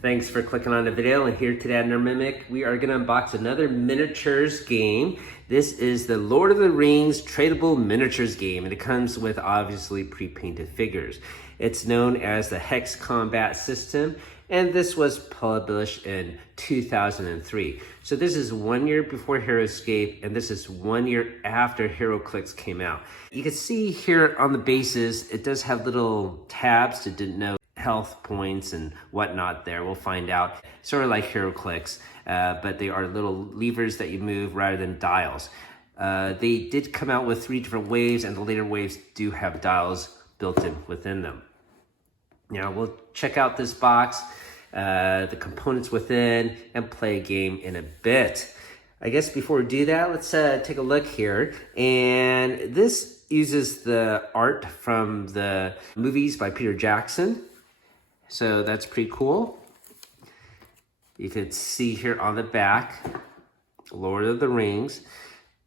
Thanks for clicking on the video, and here today at Nerd Mimic, we are going to unbox another miniatures game. This is the Lord of the Rings Tradable Miniatures Game, and it comes with obviously pre-painted figures. It's known as the Hex Combat System, and this was published in 2003. So this is 1 year before HeroScape, and this is 1 year after HeroClix came out. You can see here on the bases, it does have little tabs to denote health points and whatnot there. We'll find out. Sort of like HeroClix, but they are little levers that you move rather than dials. They did come out with 3 different waves, and the later waves do have dials built in within them. Now we'll check out this box, the components within, and play a game in a bit. I guess before we do that, let's take a look here. And this uses the art from the movies by Peter Jackson. So that's pretty cool. You can see here on the back, Lord of the Rings.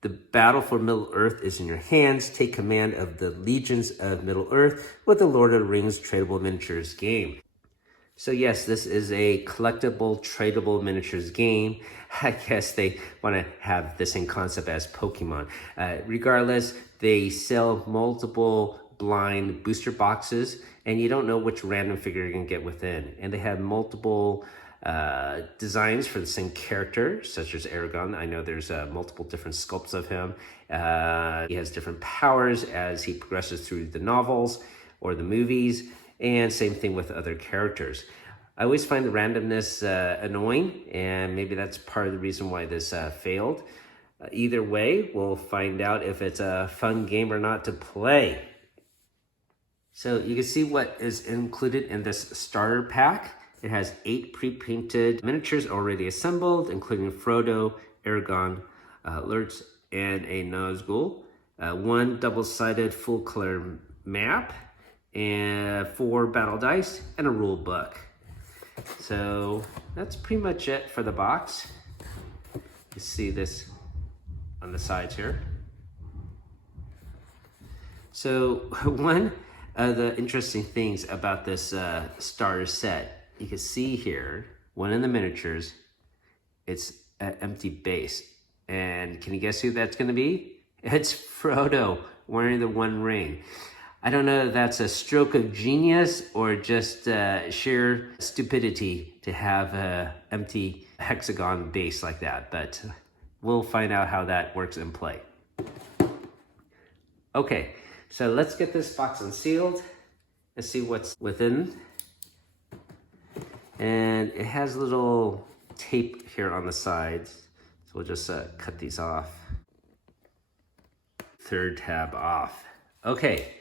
The battle for Middle-earth is in your hands. Take command of the legions of Middle-earth with the Lord of the Rings Tradable Miniatures game. So yes, this is a collectible, tradable miniatures game. I guess they want to have the same concept as Pokemon. Regardless, they sell multiple blind booster boxes, and you don't know which random figure you're going to get within. And they have multiple designs for the same character, such as Aragorn. I know there's multiple different sculpts of him. He has different powers as he progresses through the novels or the movies, and same thing with other characters. I always find the randomness annoying, and maybe that's part of the reason why this failed. Either way, we'll find out if it's a fun game or not to play. So you can see what is included in this starter pack. It has 8 pre-painted miniatures already assembled, including Frodo, Aragorn, Lurtz, and a Nazgul. 1 double-sided full-color map, and 4 battle dice, and a rule book. So that's pretty much it for the box. You see this on the sides here. So one of the interesting things about this starter set, you can see here, one in the miniatures, it's an empty base. And can you guess who that's going to be? It's Frodo wearing the One Ring. I don't know if that's a stroke of genius or just sheer stupidity to have an empty hexagon base like that, but we'll find out how that works in play. Okay, so let's get this box unsealed and see what's within. And it has little tape here on the sides, so we'll just cut these off. 3rd tab off. Okay.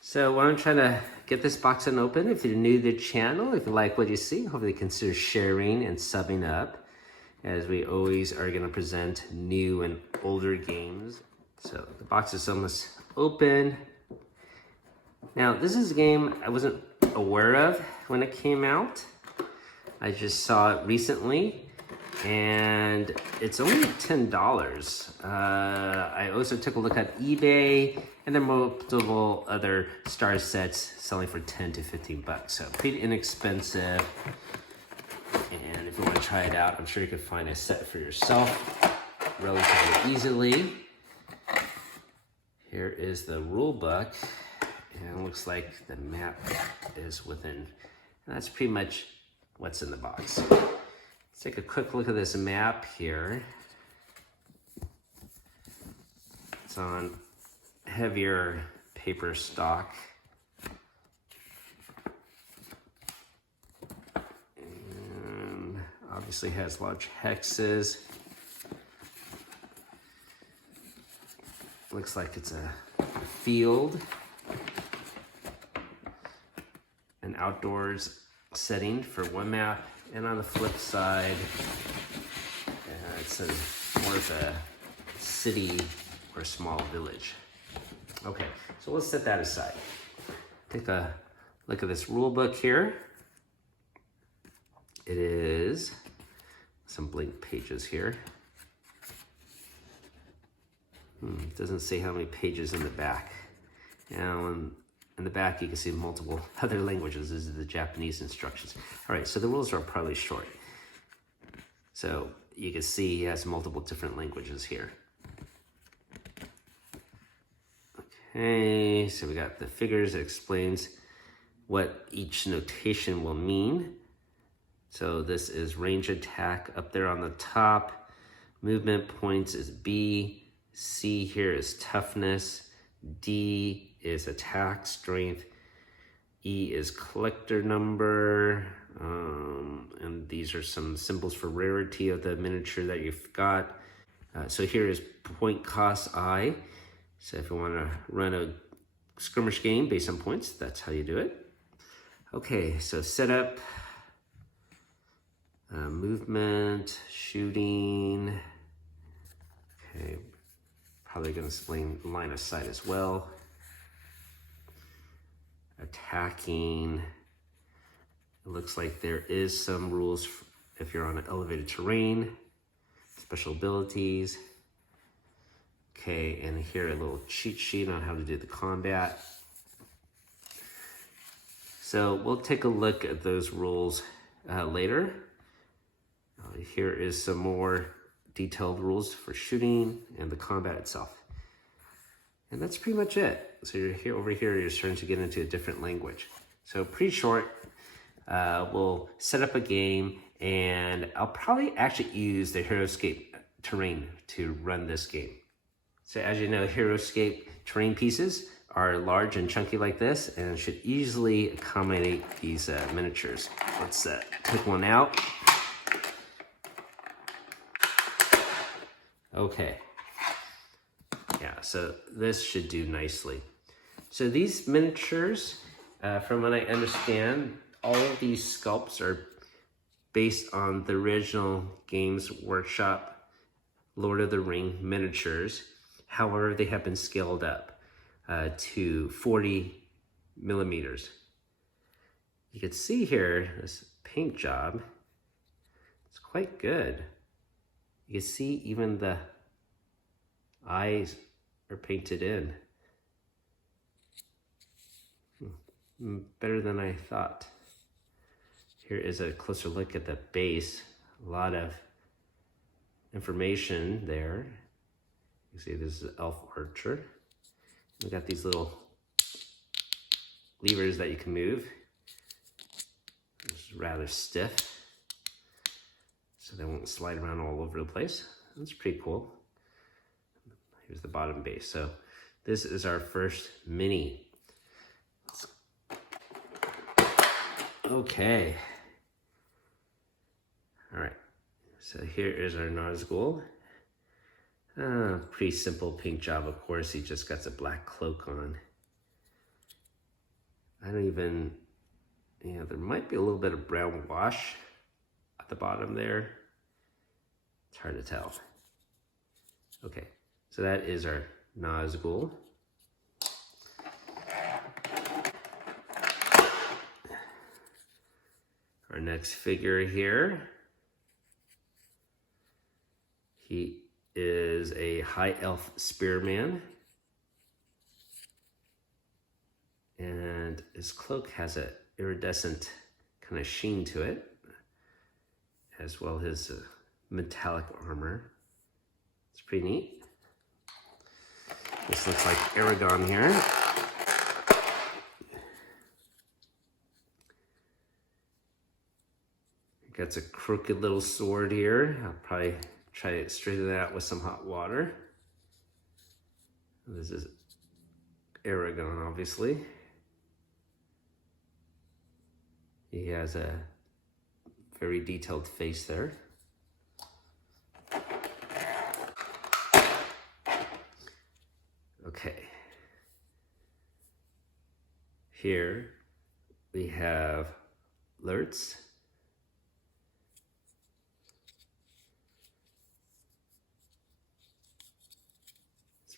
So while I'm trying to get this box unopened, if you're new to the channel, if you like what you see, hopefully consider sharing and subbing up, as we always are going to present new and older games. So the box is almost open. Now this is a game I wasn't aware of when it came out. I just saw it recently, and it's only $10. I also took a look at eBay, and there are multiple other star sets selling for 10 to 15 bucks. So pretty inexpensive. And if you want to try it out, I'm sure you can find a set for yourself relatively easily. Here is the rule book, and it looks like the map is within. And that's pretty much what's in the box. Let's take a quick look at this map here. It's on heavier paper stock. And obviously has large hexes. Looks like it's a field. An outdoors setting for one map. And on the flip side, it's more of a city or a small village. Okay, so let's set that aside. Take a look at this rule book here. It is some blank pages here. It doesn't say how many pages in the back. Now, in the back, you can see multiple other languages. This is the Japanese instructions. All right, so the rules are probably short. So you can see he has multiple different languages here. Okay, so we got the figures that explains what each notation will mean. So this is range attack up there on the top. Movement points is B. C here is toughness. D is attack strength. E is collector number. And these are some symbols for rarity of the miniature that you've got. So here is point cost I. So if you want to run a skirmish game based on points, that's how you do it. Okay, so setup, movement, shooting. Okay, probably going to explain line of sight as well. Attacking. It looks like there is some rules if you're on an elevated terrain. Special abilities. Okay, and here a little cheat sheet on how to do the combat. So we'll take a look at those rules later. Here is some more detailed rules for shooting and the combat itself. And that's pretty much it. So you're here, over here, you're starting to get into a different language. So pretty short. We'll set up a game, and I'll probably actually use the HeroScape terrain to run this game. So as you know, HeroScape terrain pieces are large and chunky like this, and should easily accommodate these miniatures. Let's take one out. Okay. Yeah, so this should do nicely. So these miniatures, from what I understand, all of these sculpts are based on the original Games Workshop Lord of the Ring miniatures. However, they have been scaled up to 40 millimeters. You can see here, this paint job, it's quite good. You can see even the eyes are painted in. Better than I thought. Here is a closer look at the base. A lot of information there. You see this is Elf Archer. We got these little levers that you can move. It's rather stiff, so they won't slide around all over the place. That's pretty cool. Here's the bottom base. So this is our first mini. Okay. All right. So here is our Nazgul. Pretty simple paint job, of course. He just got a black cloak on. I don't even, there might be a little bit of brown wash at the bottom there. It's hard to tell. Okay, so that is our Nazgul. Our next figure here, he is a high elf spearman, and his cloak has an iridescent kind of sheen to it, as well as metallic armor. It's pretty neat. This looks like Aragon here. Got a crooked little sword here. I'll probably try to straighten that out with some hot water. This is Aragon, obviously. He has a very detailed face there. Okay. Here we have Lurtz.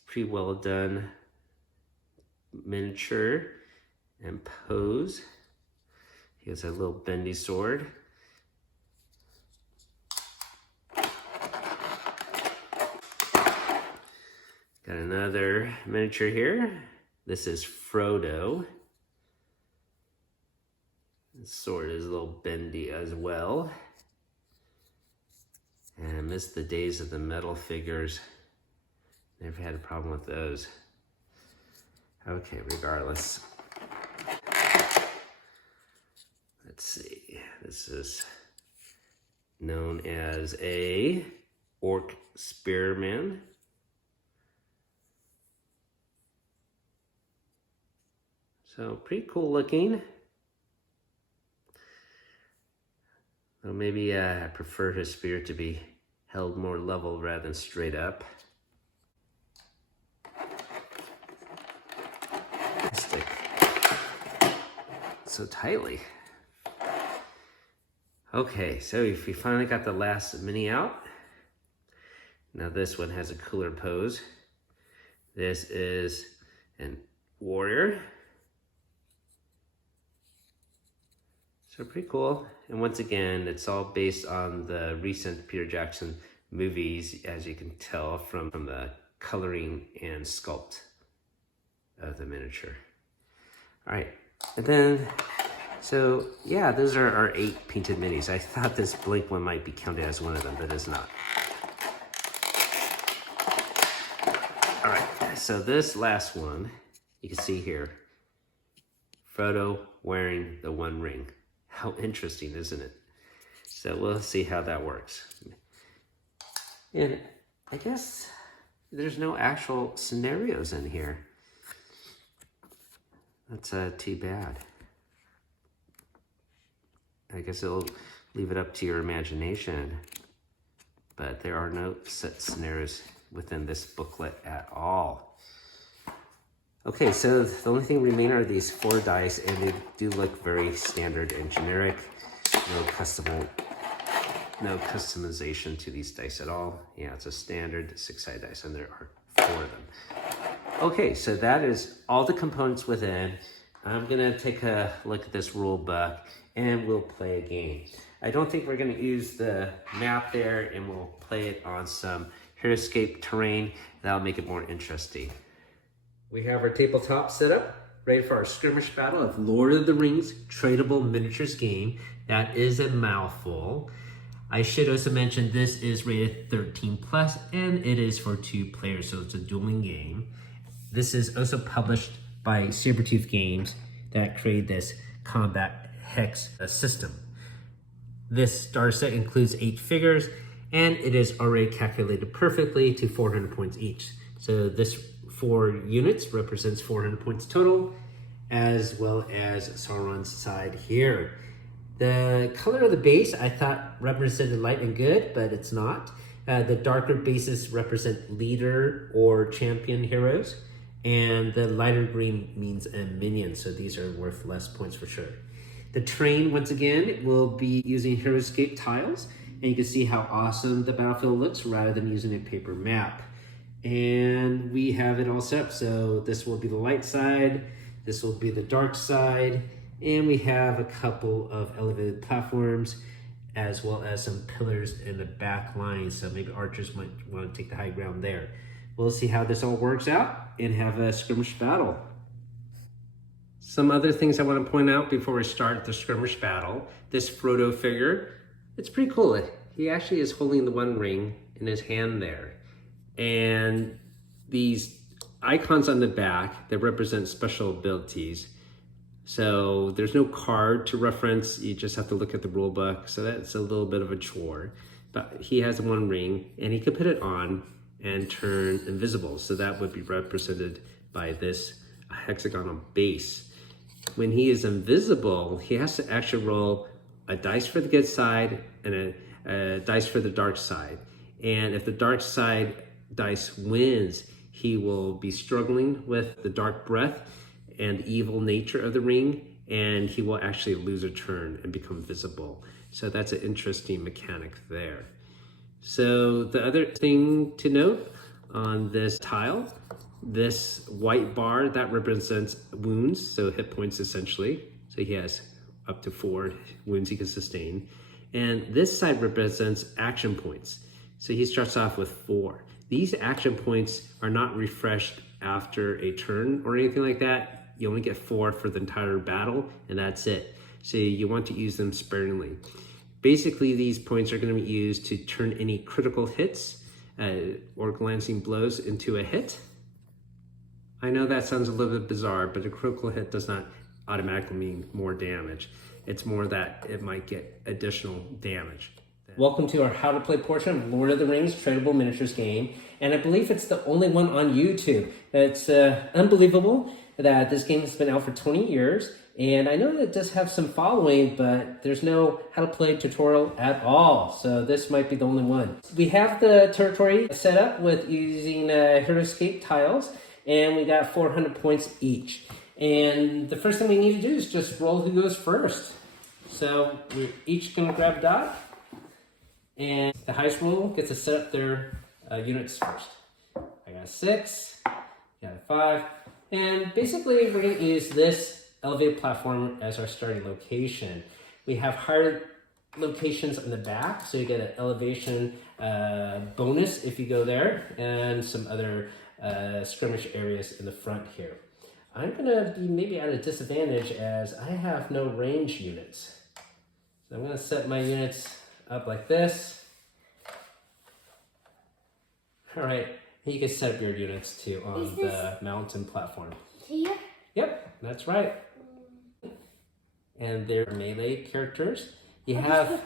Pretty well done miniature and pose. He has a little bendy sword. Got another miniature here. This is Frodo. This sword is a little bendy as well. And I miss the days of the metal figures. Never had a problem with those. Okay, regardless. Let's see. This is known as a orc spearman. So pretty cool looking. Well, maybe I prefer his spear to be held more level rather than straight up. Stick so tightly. Okay, so we finally got the last mini out. Now this one has a cooler pose. This is an warrior. So pretty cool. And once again, it's all based on the recent Peter Jackson movies, as you can tell from the coloring and sculpt of the miniature. All right, and then, so yeah, those are our 8 painted minis. I thought this Blink one might be counted as one of them, but it's not. All right, so this last one, you can see here, Frodo wearing the One Ring. How interesting, isn't it? So we'll see how that works. And I guess there's no actual scenarios in here. That's too bad. I guess it'll leave it up to your imagination. But there are no set scenarios within this booklet at all. Okay, so the only thing remaining are these 4 dice, and they do look very standard and generic. No customization to these dice at all. Yeah, it's a standard 6-sided dice, and there are 4 of them. Okay, so that is all the components within. I'm gonna take a look at this rule book, and we'll play a game. I don't think we're gonna use the map there, and we'll play it on some Heroescape terrain. That'll make it more interesting. We have our tabletop set up, ready for our skirmish battle of Lord of the Rings Tradable Miniatures Game. That is a mouthful. I should also mention this is rated 13+, and it is for 2 players, so it's a dueling game. This is also published by Sabertooth Games that created this combat hex system. This starter set includes 8 figures, and it is already calculated perfectly to 400 points each. So this 4 units represents 400 points total, as well as Sauron's side here. The color of the base I thought represented light and good, but it's not. The darker bases represent leader or champion heroes, and the lighter green means a minion, so these are worth less points for sure. The terrain, once again, will be using Heroescape tiles, and you can see how awesome the battlefield looks rather than using a paper map. And we have it all set up. So this will be the light side, this will be the dark side, and we have a couple of elevated platforms as well as some pillars in the back line. So maybe archers might want to take the high ground there. We'll see how this all works out and have a skirmish battle. Some other things I want to point out before we start the skirmish battle. This Frodo figure, it's pretty cool. He actually is holding the One Ring in his hand there. And these icons on the back that represent special abilities. So there's no card to reference, you just have to look at the rule book. So that's a little bit of a chore. But he has One Ring, and he could put it on and turn invisible. So that would be represented by this hexagonal base. When he is invisible, he has to actually roll a dice for the good side and a dice for the dark side. And if the dark side dice wins, he will be struggling with the dark breath and evil nature of the ring, and he will actually lose a turn and become visible. So that's an interesting mechanic there. So the other thing to note on this tile, this white bar, that represents wounds, so hit points essentially. So he has up to 4 wounds he can sustain. And this side represents action points. So he starts off with 4. These action points are not refreshed after a turn or anything like that. You only get 4 for the entire battle, and that's it. so you want to use them sparingly. Basically, these points are going to be used to turn any critical hits or glancing blows into a hit. I know that sounds a little bit bizarre, but a critical hit does not automatically mean more damage. It's more that it might get additional damage. Welcome to our How to Play portion of Lord of the Rings Tradable Miniatures Game, and I believe it's the only one on YouTube. It's unbelievable that this game has been out for 20 years, and I know that it does have some following, but there's no how to play tutorial at all, so this might be the only one. We have the territory set up with using Heroescape tiles, and we got 400 points each. And the first thing we need to do is just roll who goes first. So we're each going to grab a dot, and the highest roll gets to set up their units first. I got a 6, you got a 5, and basically we're going to use this elevated platform as our starting location. We have higher locations on the back, so you get an elevation bonus if you go there, and some other skirmish areas in the front here. I'm going to be maybe at a disadvantage as I have no range units. So I'm going to set my units up like this. All right, you can set up your units too on the mountain platform. Here? Yep, that's right. And they're melee characters. You have,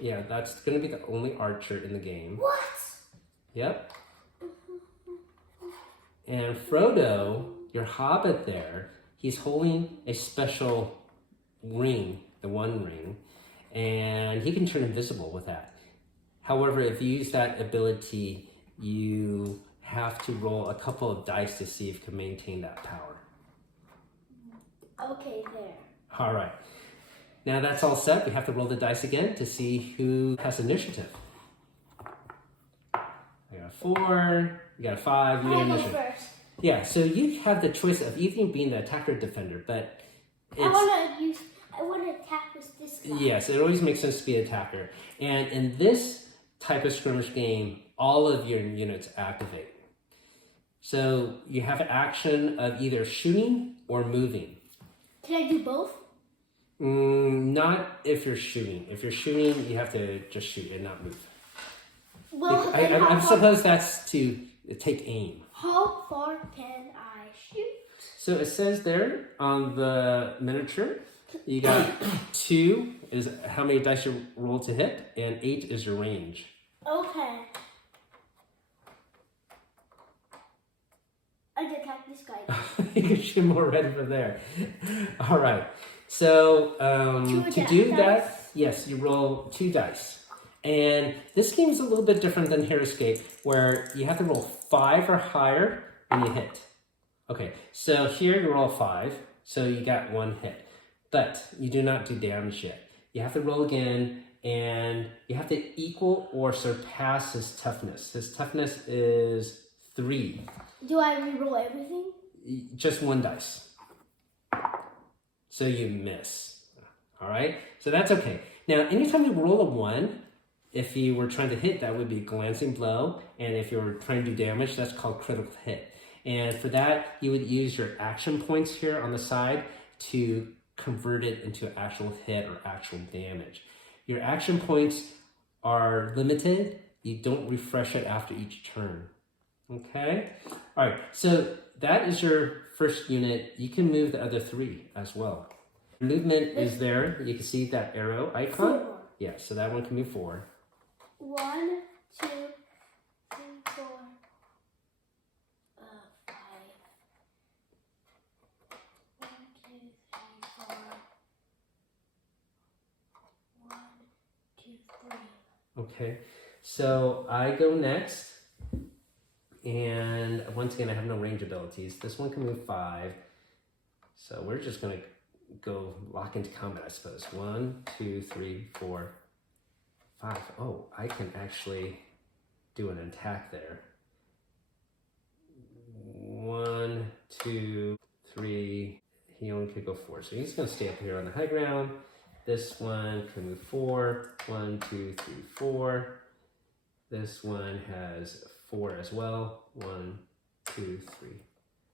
yeah, that's going to be the only archer in the game. What? Yep. And Frodo, your hobbit there, he's holding a special ring, the One Ring, and he can turn invisible with that. However, if you use that ability, you have to roll a couple of dice to see if you can maintain that power. Okay, there. All right. Now that's all set. We have to roll the dice again to see who has initiative. I got a 4, you got a 5, you get initiative. First. Yeah, so you have the choice of either being the attacker or defender, but it's... I want to attack with this guy. Yes, it always makes sense to be an attacker. And in this type of skirmish game, all of your units activate. So you have an action of either shooting or moving. Can I do both? Not if you're shooting. If you're shooting, you have to just shoot and not move. Well, I suppose that's to take aim. How far can I shoot? So it says there on the miniature, you got 2 is how many dice you roll to hit, and 8 is your range. Okay. I can attack this guy. You can shoot more red from there. All right. So to do that, yes, you roll 2 dice. And this game is a little bit different than Heroescape, where you have to roll 5 or higher when you hit. Okay, so here you roll 5, so you got 1 hit. But you do not do damage yet. You have to roll again, and you have to equal or surpass his toughness. His toughness is 3. Do I re-roll everything? Just 1 dice. So you miss. All right, so that's okay. Now, anytime you roll a 1, if you were trying to hit, that would be a glancing blow. And if you were trying to do damage, that's called critical hit. And for that, you would use your action points here on the side to convert it into actual hit or actual damage. Your action points are limited. You don't refresh it after each turn. Okay? All right, so that is your first unit. You can move the other 3 as well. Movement is there. You can see that arrow icon. 4. Yeah, so that one can move 4. 1, 2, 3, 4, 5. 1, 2, 3, 4. 1, 2, 3. Okay, so I go next. And once again, I have no range abilities. This one can move 5. So we're just going to go lock into combat, I suppose. 1, 2, 3, 4, 5. Oh, I can actually do an attack there. 1, 2, 3. He only could go 4. So he's going to stay up here on the high ground. This one can move 4. 1, 2, 3, 4. This one has 4 as well. 1, 2, 3.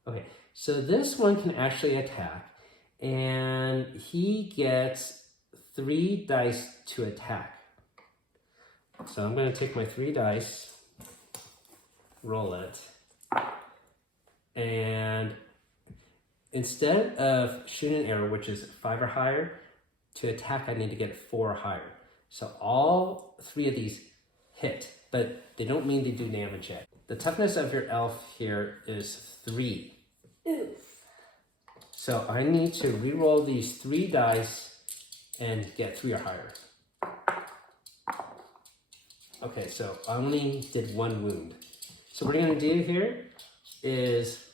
Okay, so this one can actually attack. and he gets 3 dice to attack. So I'm going to take my 3 dice, roll it, and instead of shooting an arrow, which is 5 or higher, to attack I need to get 4 or higher. So all 3 of these hit, but they don't mean they do damage yet. The toughness of your elf here is 3. Oof. So I need to re-roll these 3 dice and get 3 or higher. Okay, so I only did 1 wound. So what we're gonna do here is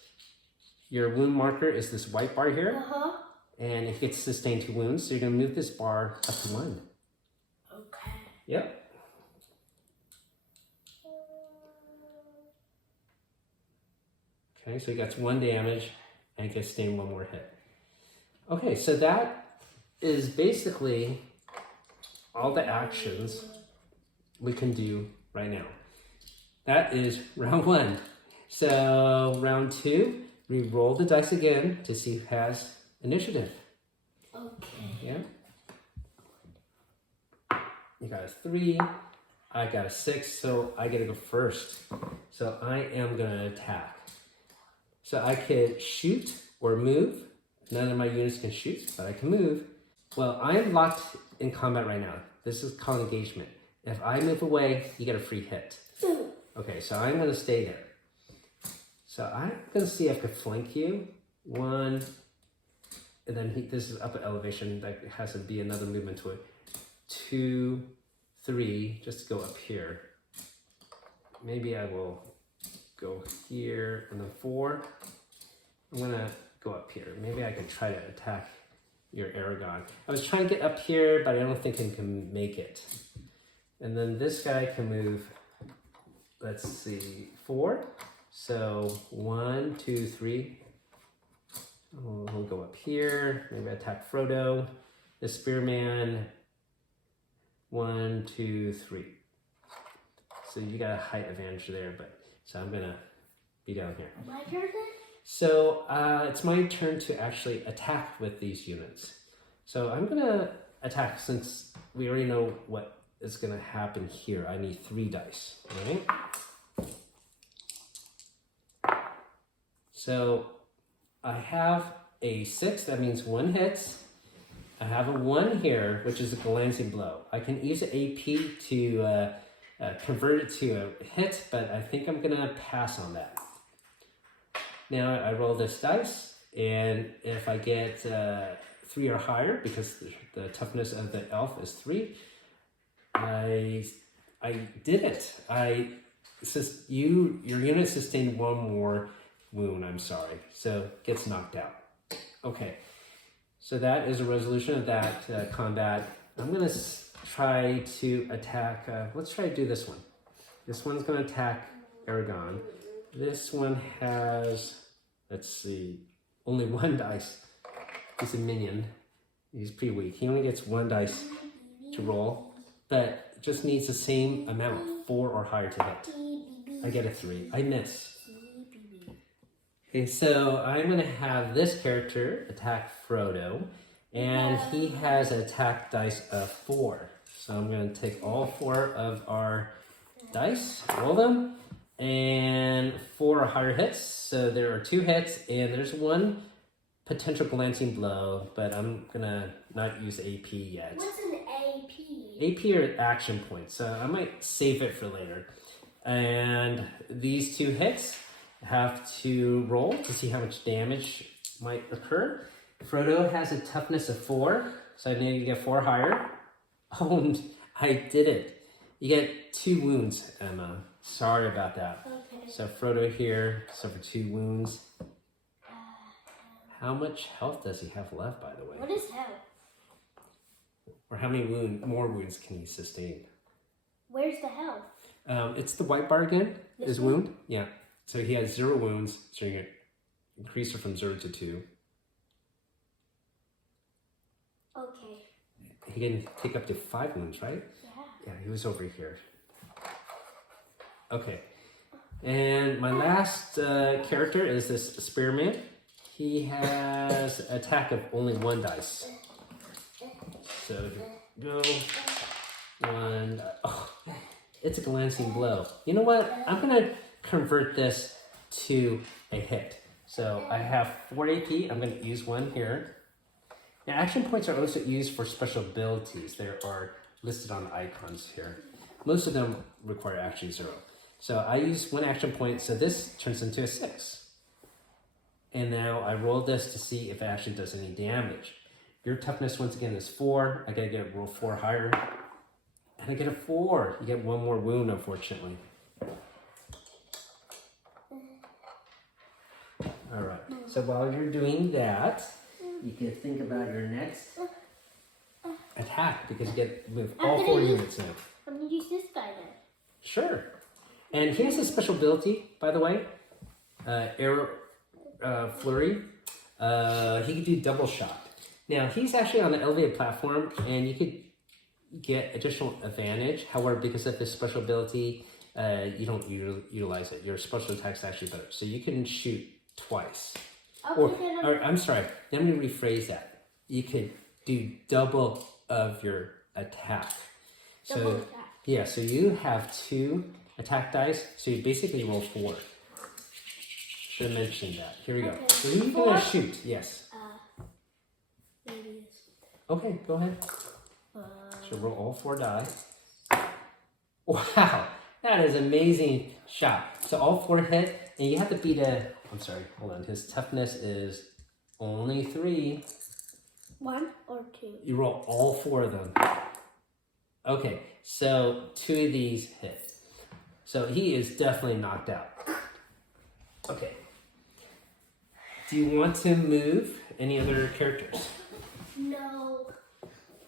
your wound marker is this white bar here, and it gets sustained 2 wounds. So you're gonna move this bar up to 1. Okay. Yep. Okay, so he gets 1 damage and gets sustained 1 more hit. Okay, so that is basically all the actions we can do right now. That is round 1. So round 2, we roll the dice again to see who has initiative. Okay. Yeah. You got a 3, I got a 6, so I get to go first. So I am gonna attack. So I could shoot or move. None of my units can shoot, but I can move. Well, I am locked in combat right now. This is called engagement. If I move away, you get a free hit. Okay, so I'm gonna stay there. So I'm gonna see if I can flank you. 1, and then this is up at elevation. That has to be another movement to it. 2, 3, just to go up here. Maybe I will go here, and then 4. I'm gonna go up here. Maybe I could try to attack your Aragon. I was trying to get up here, but I don't think I can make it. And then this guy can move, let's see, 4. So 1, 2, 3. We'll go up here. Maybe attack Frodo. The Spearman. 1, 2, 3. So you got a height advantage there, but so I'm gonna be down here. My turn then? So it's my turn to actually attack with these units. So I'm gonna attack since we already know what is gonna happen here. I need 3 dice, right? So I have a 6, that means 1 hits. I have a 1 here, which is a glancing blow. I can use an AP to convert it to a hit, but I think I'm gonna pass on that. Now I roll this dice, and if I get 3 or higher, because the toughness of the elf is 3, I did it. Your unit sustained 1 more wound, I'm sorry, so gets knocked out. Okay, so that is a resolution of that combat. I'm gonna try to attack, let's try to do this one. This one's gonna attack Aragon. This one has, let's see, only 1 dice. He's a minion. He's pretty weak. He only gets 1 dice to roll, but just needs the same amount, 4 or higher to hit. I get a 3. I miss. Okay, so I'm gonna have this character attack Frodo, and he has an attack dice of 4. So I'm gonna take all 4 of our dice, roll them, and 4 or higher hits. So there are 2 hits, and there's 1 potential glancing blow, but I'm gonna not use AP yet. What's an AP? AP are action points, so I might save it for later. And these 2 hits have to roll to see how much damage might occur. Frodo has a toughness of 4, so I need to get 4 higher. Oh, I did it. You get 2 wounds, Emma. Sorry about that. Okay. So Frodo here suffered 2 wounds. How much health does he have left, by the way? What is health? Or how many more wounds can he sustain? Where's the health? It's the white bar again. This His one? wound? Yeah. So he has 0 wounds, so you increase it from 0 to 2. Okay. He can take up to 5 wounds, right? Yeah. Yeah, he was over here. Okay. And my last character is this Spearman. he has attack of only 1 dice. So go 1. Oh, it's a glancing blow. You know what? I'm gonna convert this to a hit. So I have 4 AP. I'm gonna use 1 here. Now action points are also used for special abilities. They are listed on the icons here. Most of them require action 0. So I use 1 action point, so this turns into a 6. And now I roll this to see if it actually does any damage. Your toughness once again is 4. I gotta roll 4 higher. And I get a 4. You get 1 more wound, unfortunately. All right, so while you're doing that, you can think about your next attack because you get with all 4 units now. I'm gonna use this guy then. Sure. And he has a special ability, by the way. Arrow Flurry. He can do double shot. Now, he's actually on an elevated platform, and you could get additional advantage. However, because of this special ability, you don't utilize it. Your special attack's actually better. So you can shoot twice. Okay, Or I'm sorry, let me rephrase that. You could do double of your attack. Double So attack. yeah, so you have 2 attack dice, so you basically roll 4. Should have mentioned that. Here we go. Okay. So who are you gonna shoot? Yes. Maybe this. Okay, go ahead. So roll all 4 die. Wow, that is amazing shot. So all 4 hit, and you have to beat I'm sorry, hold on. His toughness is only 3. 1 or 2? You roll all 4 of them. Okay, so 2 of these hit. So he is definitely knocked out. Okay. Do you want to move any other characters? No.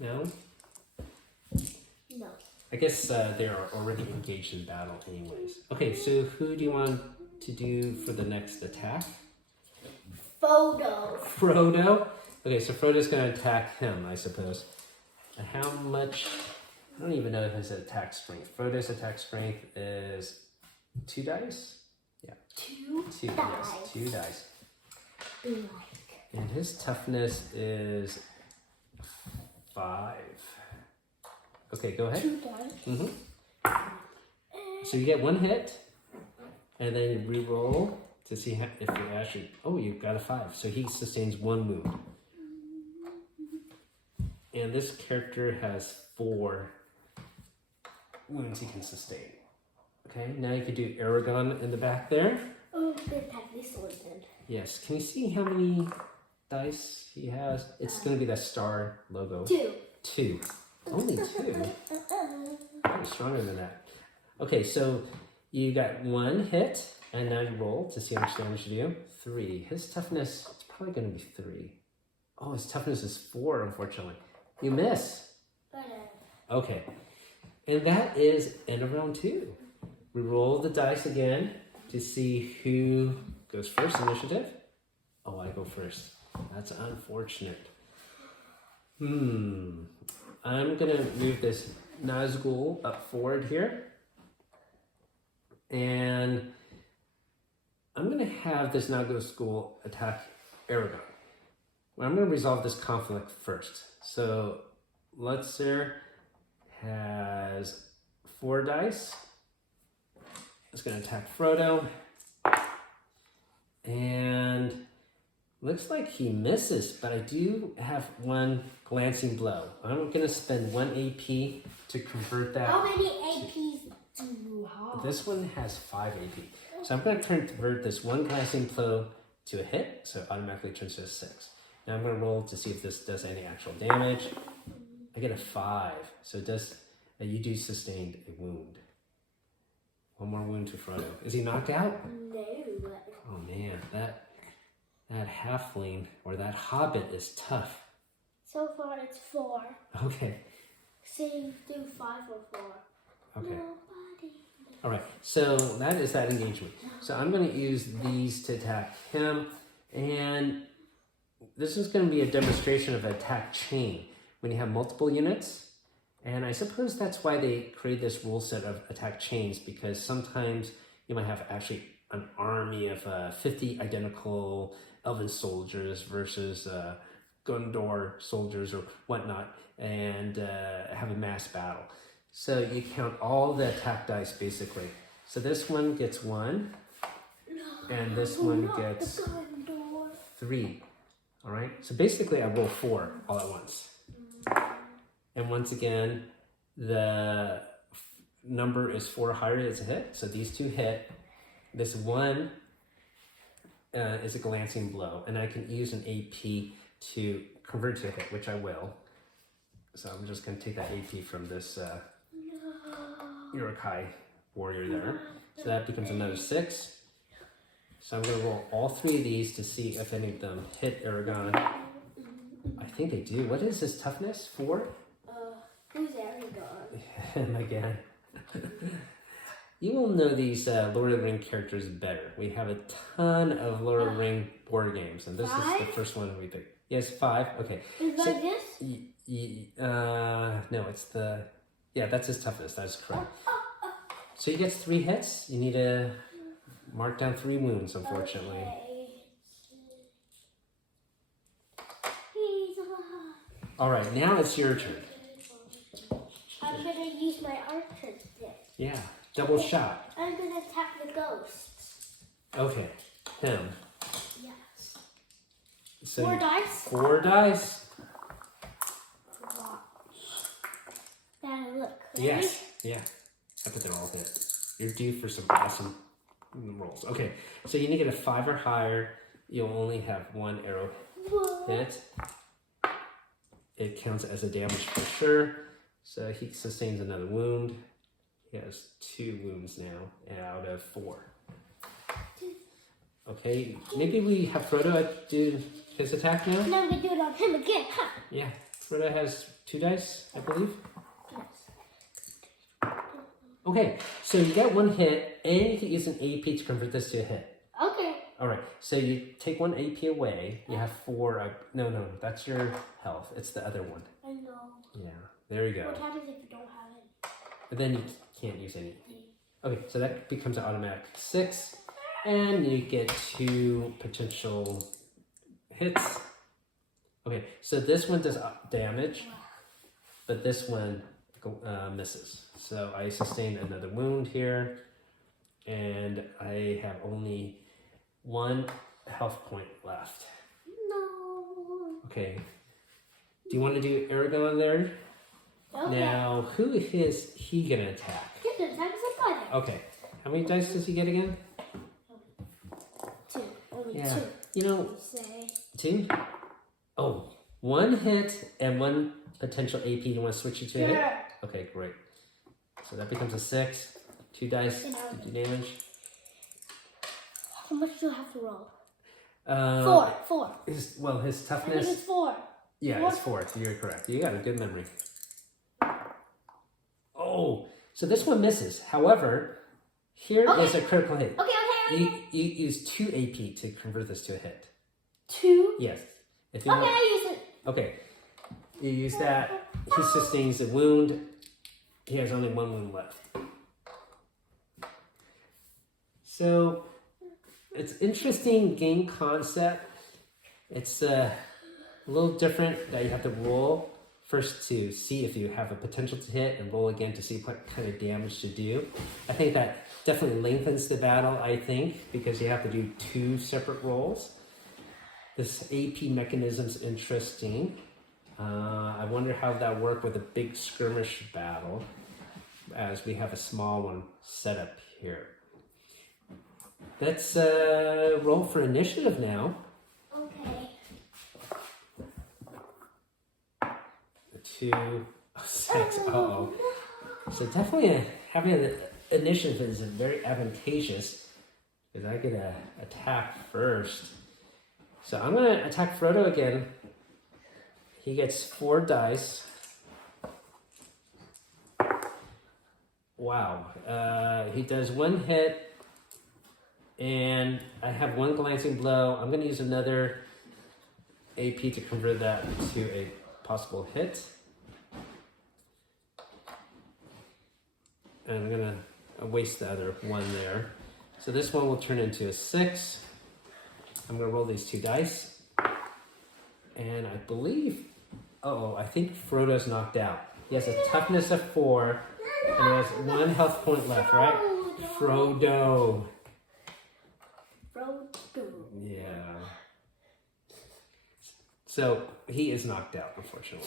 No? No. I guess they are already engaged in battle anyways. Okay, so who do you want to do for the next attack? Frodo. Okay, so Frodo's going to attack him, I suppose. And how much... I don't even know his attack strength. Frodo's attack strength is 2 dice? Yeah. 2 2 dice. Yes, 2 dice. Like. And his toughness is 5. Okay, go ahead. 2 dice. Mm-hmm. So you get 1 hit, and then you re-roll to see if you actually... Oh, you got a 5. So he sustains 1 wound. And this character has 4 wounds he can sustain. Okay, now you can do Aragon in the back there. Oh, I'm gonna attack this one then. Yes, can you see how many dice he has? It's going to be that star logo. 2. 2. Only 2. Probably stronger than that. Okay, so you got 1 hit, and now you roll to see how much damage you do. 3. His toughness, it's probably going to be 3. Oh, his toughness is 4, unfortunately. You miss. Okay, and that is end of round 2. We roll the dice again to see who goes first. Initiative. Oh, I go first. That's unfortunate. I'm gonna move this Nazgul up forward here, and I'm gonna have this Nazgul attack Aragon. Well, I'm gonna resolve this conflict first. So Lutzer has 4 dice. It's going to attack Frodo. And looks like he misses, but I do have 1 glancing blow. I'm going to spend 1 AP to convert that. How many APs do you have? This one has 5 AP. So I'm going to convert this 1 glancing blow to a hit, so it automatically turns to a 6. Now I'm going to roll to see if this does any actual damage. I get a 5, so it does. You do sustain a wound. 1 more wound to Frodo. Is he knocked out? No. Oh man, that halfling or that hobbit is tough. So far it's 4. Okay. See, do 5 or 4. Okay. Nobody. All right. So that is that engagement. So I'm going to use these to attack him, and this is going to be a demonstration of attack chain when you have multiple units. And I suppose that's why they create this rule set of attack chains, because sometimes you might have actually an army of 50 identical elven soldiers versus Gondor soldiers or whatnot, and have a mass battle. So you count all the attack dice basically. So this one gets 1, and this one gets 3. All right. So basically, I roll 4 all at once. And once again, the number is 4 or higher, it's a hit. So these 2 hit. This 1 is a glancing blow, and I can use an AP to convert to a hit, which I will. So I'm just going to take that AP from this Urukai warrior there. So that becomes another 6. So I'm going to roll all 3 of these to see if any of them hit Aragon. I think they do. What is his toughness? 4? Who's Aragon? Again. You will know these Lord of the Rings characters better. We have a ton of Lord of the Rings board games, and this is the first one we picked. Yes, 5. Okay. Is so, like this? No, it's the... Yeah, that's his toughness. That's correct. So he gets 3 hits. You need to mark down 3 wounds, unfortunately. Okay. He's alive. All right, now it's your turn. I'm gonna use my archer stick. Yeah, double shot. I'm gonna attack the ghosts. Okay, him. Yes. So 4 dice? 4 dice. That'll look great. Yes, yeah. I bet they're all hit. You're due for some awesome rolls. Okay, so you need to get a 5 or higher. You'll only have 1 arrow hit. It counts as a damage for sure. So he sustains another wound. He has 2 wounds now out of 4. Okay, maybe we have Frodo do his attack now? And I'm gonna do it on him again. Ha! Yeah, Frodo has 2 dice, I believe. Yes. Okay, so you get 1 hit, and you can use an AP to convert this to a hit. Okay. All right, so you take 1 AP away. You have 4. No, that's your health. It's the other one. I know. Yeah, there you go. What happens if you don't have it? But then you can't use any. Okay, so that becomes an automatic 6, and you get 2 potential hits. Okay, so this one does damage, but this one misses. So I sustain another wound here, and I have only 1 health point left. No. Okay. Do you want to do Aragon there? Okay. Now, who is he gonna attack? He's gonna attack somebody. Okay. How many dice does he get again? 2. Only Yeah. 2. You know, Say. 2? Oh, 1 hit and 1 potential AP. You want to switch it to a hit? Yeah. Okay, great. So that becomes a 6. 2 dice to do damage. How much do I have to roll? 4. His I think toughness. it's 4. Yeah, 4? it's 4. You're correct. You got a good memory. Oh, so this one misses. However, here is a critical hit. Okay. You use 2 AP to convert this to a hit. 2? Yes. If you Okay, want, I use it. okay. You use that. He sustains a wound. He has only 1 wound left. So, it's interesting game concept. It's a little different that you have to roll first to see if you have a potential to hit and roll again to see what kind of damage to do. I think that definitely lengthens the battle, I think, because you have to do 2 separate rolls. This AP mechanism's interesting. I wonder how that worked with a big skirmish battle, as we have a small one set up here. Let's roll for initiative now. Okay. 2, 6. Uh-oh. So definitely having an initiative is very advantageous because I get to attack first. So I'm going to attack Frodo again. He gets 4 dice. Wow. He does 1 hit, and I have 1 glancing blow. I'm going to use another AP to convert that to a possible hit. And I'm going to waste the other 1 there. So this one will turn into a 6. I'm gonna roll these 2 dice. And I believe, I think Frodo's knocked out. He has a toughness of 4, and he has 1 health point left, right? Frodo. Yeah. So he is knocked out, unfortunately.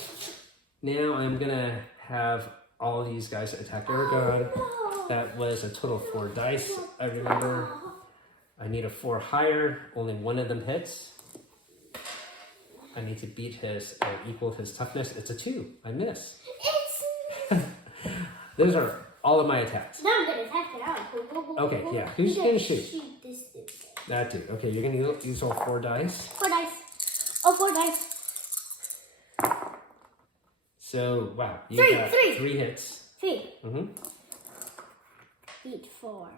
Now I'm gonna have all of these guys attack Aragorn. That was a total of 4 dice. I remember I need a 4 higher. Only 1 of them hits. I need to beat his or equal his toughness. It's a 2. I miss. Those are all of my attacks. No, I'm gonna attack it out. Okay, yeah. Who's gonna shoot? This. That dude. Okay, you're gonna use all 4 dice. 4 dice. Oh, 4 dice. So wow, you got 3 hits. 3. Mm-hmm. Beat 4.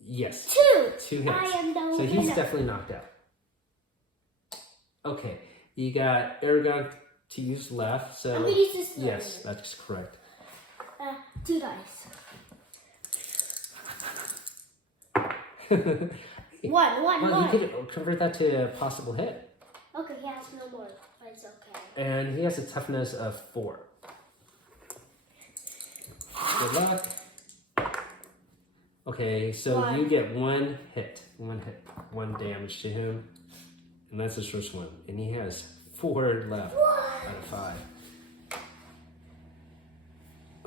Yes. 2. 2 hits. I am the So he's winner. definitely knocked out. Okay, you got Aragorn to use left. So I'm gonna use this one. yes, that's correct. 2 dice. One. Well, you could convert that to a possible hit. Okay, he has no more, but it's okay. And he has a toughness of 4. Good luck. Okay, so you get 1 hit. 1 damage to him. And that's his first one. And he has 4 left out of 5.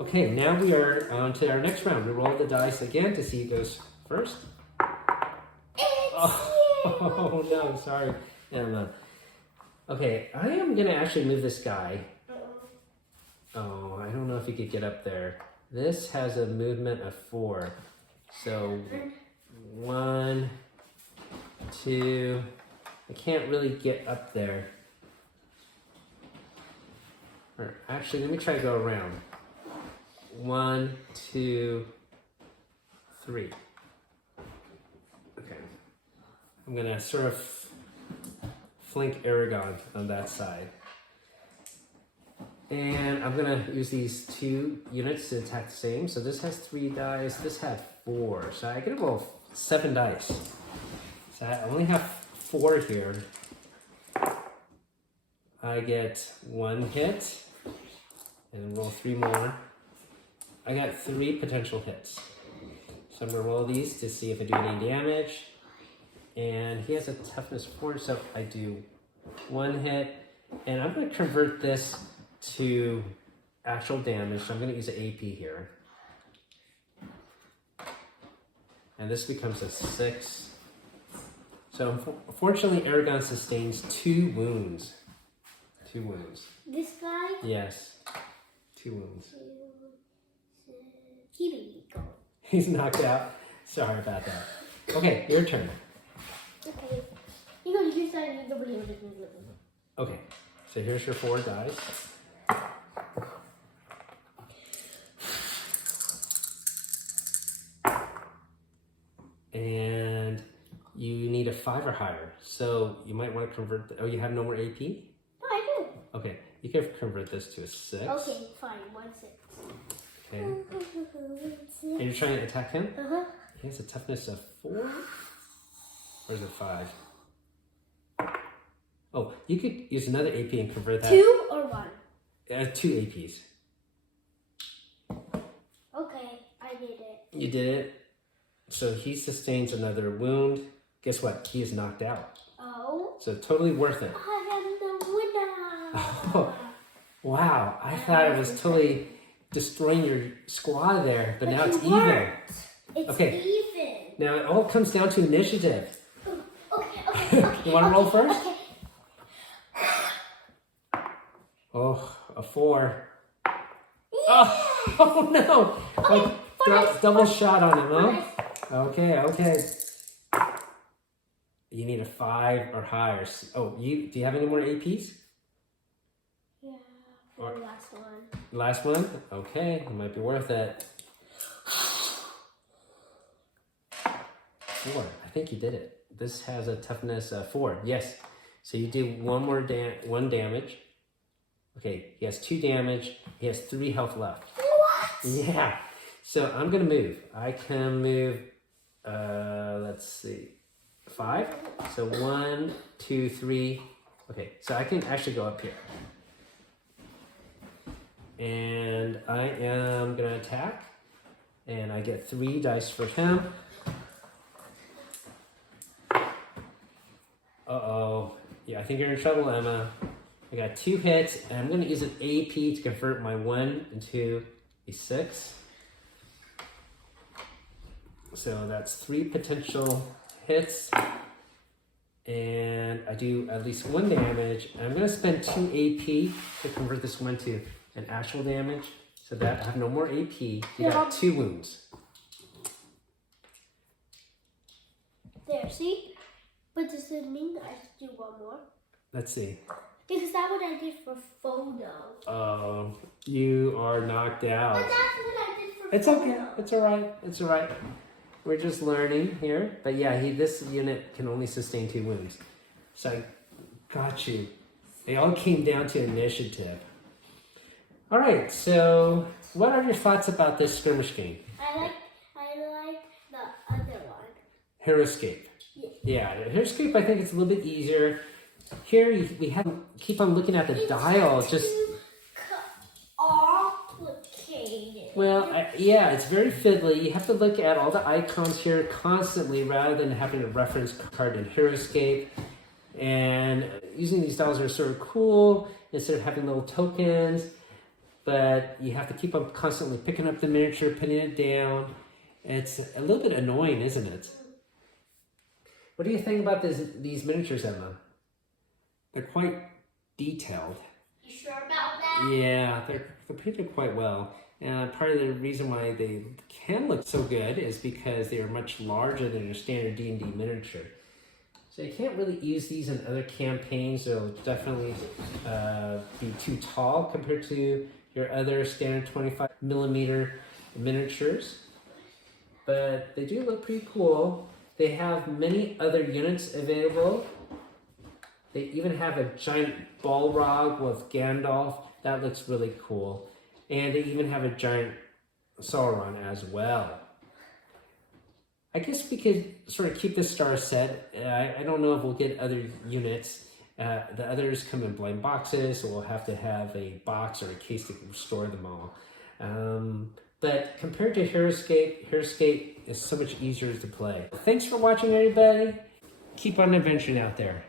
Okay, now we are on to our next round. We roll the dice again to see who goes first. Oh no, sorry. No. Okay, I am gonna actually move this guy. Oh, I don't know if he could get up there. This has a movement of 4. So 1, 2. I can't really get up there. Or actually, let me try to go around. 1, 2, 3. Okay. I'm gonna sort of flank Aragorn on that side. And I'm gonna use these 2 units to attack the same. So this has 3 dice, this had 4. So I get to roll 7 dice. So I only have 4 here. I get 1 hit and roll 3 more. I got 3 potential hits. So I'm gonna roll these to see if I do any damage. And he has a toughness 4, so I do 1 hit. And I'm gonna convert this to actual damage. So I'm gonna use an AP here. And this becomes a 6. So unfortunately, Aragorn sustains 2 wounds. 2 wounds. This guy? Yes. 2 wounds. Keep it going. He's knocked out. Sorry about that. Okay, your turn. Okay. You go to your side and nobody will do. Okay, so here's your 4 dice. And you need a 5 or higher. So you might want to convert, you have no more AP? Oh, I do. Okay, you can convert this to a 6. Okay, fine. 1 6. Okay. And you're trying to attack him? Uh-huh. He has a toughness of 4? Or is it 5? Oh, you could use another AP and convert that. 2 or 1? 2 APs. Okay, I did it. You did it. So he sustains another wound. Guess what? He is knocked out. Oh. So totally worth it. I am the winner. Oh, wow. I thought it was totally destroying your squad there, but now it's even. It's Okay. even. Now it all comes down to initiative. Okay. You want to roll first? Okay. Oh, a 4. Oh no! Okay, Double shot on him, huh? Nice. Okay. You need a 5 or higher. Oh, do you have any more APs? Yeah, for the last one. Last one? Okay, it might be worth it. 4. I think you did it. This has a toughness 4. Yes. So you do 1 damage. Okay, he has 2 damage. He has 3 health left. What? Yeah. So I'm gonna move. I can move let's see, 5. So 1, 2, 3. Okay, so I can actually go up here. And I am gonna attack. And I get 3 dice for him. Uh-oh. Yeah, I think you're in trouble, Emma. I got 2 hits, and I'm gonna use an AP to convert my 1 into a 6. So that's 3 potential hits. And I do at least 1 damage. I'm gonna spend 2 AP to convert this 1 to an actual damage. So that I have no more AP. You got 2 wounds. There, see? But does it mean I should do 1 more? Let's see. Because that's what I did for photo. Oh, you are knocked out. But that's what I did for It's photo. okay. It's all right. It's all right. We're just learning here. But yeah, this unit can only sustain 2 wounds. So I got you. They all came down to initiative. All right. So what are your thoughts about this skirmish game? I like the other one. Hero Escape. Yeah, Hero Escape, I think it's a little bit easier. Here we have keep on looking at the dial. Just complicated. well, yeah, it's very fiddly. You have to look at all the icons here constantly rather than having a reference card in Hero Escape. And using these dials are sort of cool instead of having little tokens. But you have to keep on constantly picking up the miniature, putting it down. It's a little bit annoying, isn't it? What do you think about these miniatures, Emma? They're quite detailed. You sure about that? Yeah, they're painted quite well. And part of the reason why they can look so good is because they are much larger than your standard D&D miniature. So you can't really use these in other campaigns. They'll definitely be too tall compared to your other standard 25mm miniatures. But they do look pretty cool. They have many other units available. They even have a giant Balrog with Gandalf. That looks really cool. And they even have a giant Sauron as well. I guess we could sort of keep the star set. I don't know if we'll get other units. The others come in blind boxes, so we'll have to have a box or a case to store them all. But compared to Hero Escape is so much easier to play. Thanks for watching, everybody. Keep on adventuring out there.